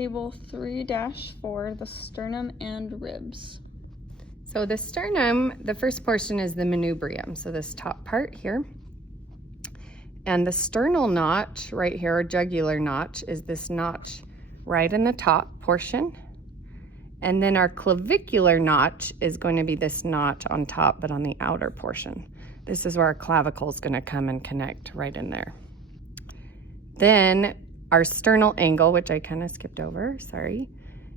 table 3-4, the sternum and ribs. So the sternum, the first portion is the manubrium, so this top part here. And the sternal notch right here, or jugular notch, is this notch right in the top portion. And then our clavicular notch is going to be this notch on top, but on the outer portion. This is where our clavicle is going to come and connect right in there. Then our sternal angle, which I kind of skipped over, sorry,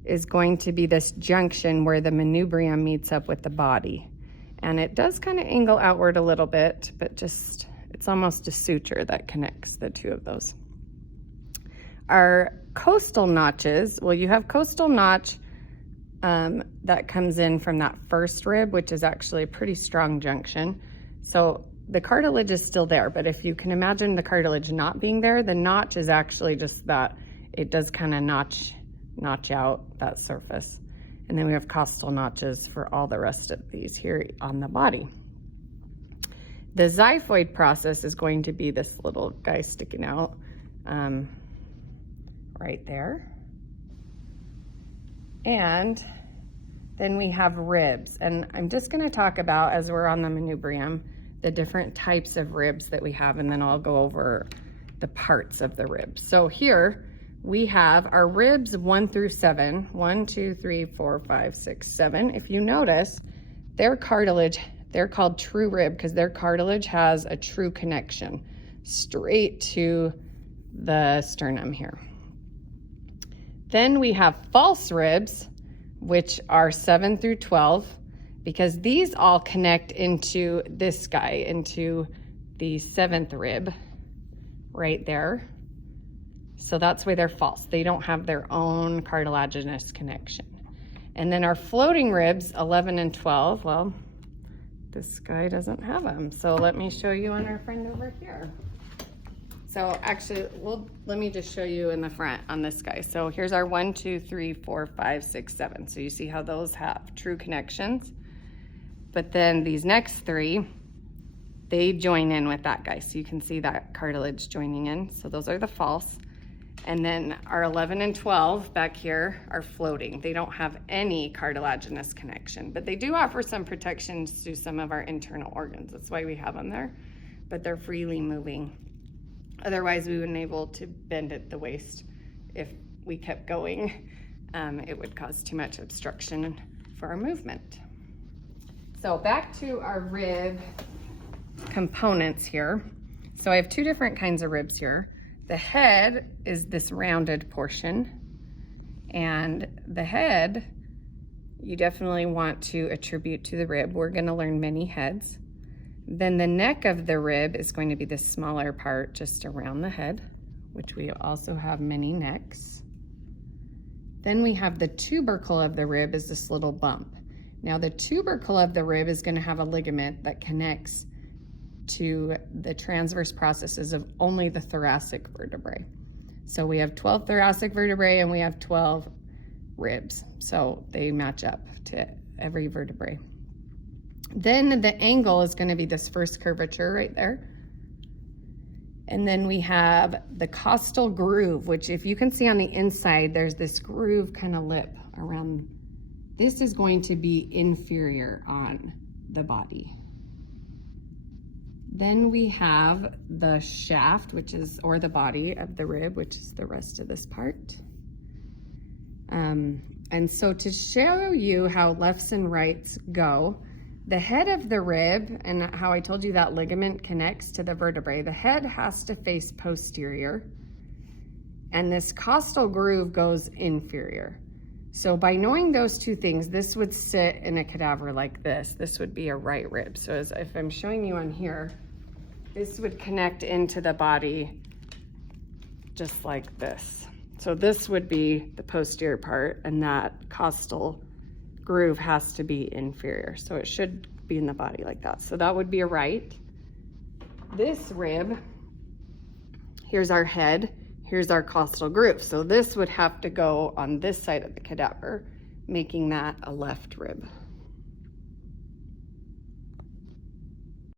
is going to be this junction where the manubrium meets up with the body. And it does kind of angle outward a little bit, but just, it's almost a suture that connects the two of those. Our costal notches, well, you have costal notch that comes in from that first rib, which is actually a pretty strong junction. So the cartilage is still there, but if you can imagine the cartilage not being there, the notch is actually just that it does kind of notch out that surface. And then we have costal notches for all the rest of these here on the body. The xiphoid process is going to be this little guy sticking out right there. And then we have ribs. And I'm just going to talk about, as we're on the manubrium, the different types of ribs that we have, and then I'll go over the parts of the ribs. So here we have our ribs 1 through 7. 1, 2, 3, 4, 5, 6, 7. If you notice, their cartilage, they're called true rib because their cartilage has a true connection straight to the sternum here. Then we have false ribs, which are 7 through 12, because these all connect into this guy, into the 7th rib right there. So that's why they're false. They don't have their own cartilaginous connection. And then our floating ribs, 11 and 12, well, this guy doesn't have them. So let me show you on our friend over here. So actually, let me just show you in the front on this guy. So here's our 1, 2, 3, 4, 5, 6, 7. So you see how those have true connections. But then these next 3, they join in with that guy. So you can see that cartilage joining in. So those are the false. And then our 11 and 12 back here are floating. They don't have any cartilaginous connection, but they do offer some protections to some of our internal organs. That's why we have them there, but they're freely moving. Otherwise, we wouldn't be able to bend at the waist. If we kept going, it would cause too much obstruction for our movement. So back to our rib components here. So I have 2 different kinds of ribs here. The head is this rounded portion, and the head you definitely want to attribute to the rib. We're going to learn many heads. Then the neck of the rib is going to be this smaller part just around the head, which we also have many necks. Then we have the tubercle of the rib is this little bump. Now the tubercle of the rib is going to have a ligament that connects to the transverse processes of only the thoracic vertebrae. So we have 12 thoracic vertebrae and we have 12 ribs. So they match up to every vertebrae. Then the angle is going to be this first curvature right there. And then we have the costal groove, which if you can see on the inside, there's this groove kind of lip around. This is going to be inferior on the body. Then we have the shaft, which is, or the body of the rib, which is the rest of this part. And so to show you how lefts and rights go, the head of the rib, and how I told you that ligament connects to the vertebrae, the head has to face posterior, and this costal groove goes inferior. So by knowing those 2 things, this would sit in a cadaver like this. This would be a right rib. So as if I'm showing you on here, this would connect into the body just like this. So this would be the posterior part, and that costal groove has to be inferior. So it should be in the body like that. So that would be a right. This rib, here's our head, here's our costal groove. So this would have to go on this side of the cadaver, making that a left rib.